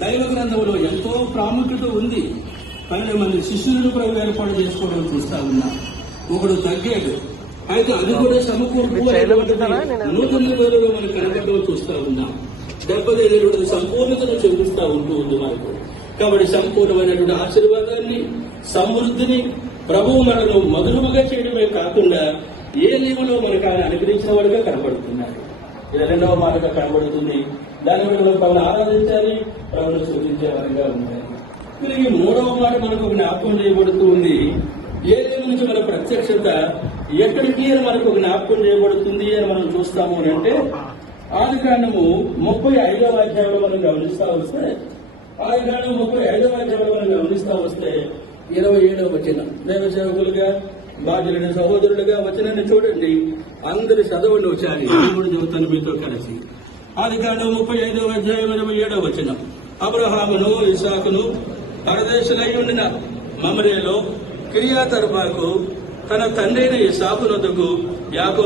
దైవ గ్రంథంలో ఎంతో ప్రాముఖ్యత ఉంది. 12 మంది శిష్యులను ప్రభు ఏర్పాటు చేసుకోవడం చూస్తా ఉన్నా. ఒకడు తగ్గాడు, అయితే అది కూడా సమకూర్పు నూతన నిబంధనలో మనకు కనబడడం చూస్తా ఉన్నాం. 70 సంపూర్ణతను చూపిస్తా ఉంటుంది మనకు. కాబట్టి సంపూర్ణమైనటువంటి ఆశీర్వాదాన్ని, సమృద్ధిని ప్రభువు మనను మధురముగా చేయడమే కాకుండా ఏ నియమంలో మనకు ఆయన అనుగ్రహించిన వాడుగా కనబడుతున్నాడు. ఇది 2వ మాటగా కనబడుతుంది. దాని వల్ల ప్రభుని ఆరాధించాలి, ప్రభుని స్తుతించే వారిగా ఉండాలి. తిరిగి 3వ మాట మనకు జ్ఞాపకం చేయబడుతూ ఉంది. ఏ నియమం నుంచి మన ప్రత్యక్షత ఎక్కడికి మనకు జ్ఞాపకం చేయబడుతుంది అని మనం చూస్తాము అంటే ఆదికాండము 35వ అధ్యాయంలో మనం గమనిస్తా వస్తే 27వ వచనం, దైవ సేవకులుగా బాధ్యులైన సహోదరులుగా వచనాన్ని చూడండి. అందరి చదవండి ఒకసారి, కూడా చెబుతాను మీతో కలిసి. ఆదికాండం 35వ అధ్యాయం 27వ వచనం. అబ్రహామును ఇస్సాకును పరదేశులై ఉండిన మమ్రేలో కిర్యతర్బాకు తన తండ్రిని ఇస్సాకు నొద్దకు యాకోబు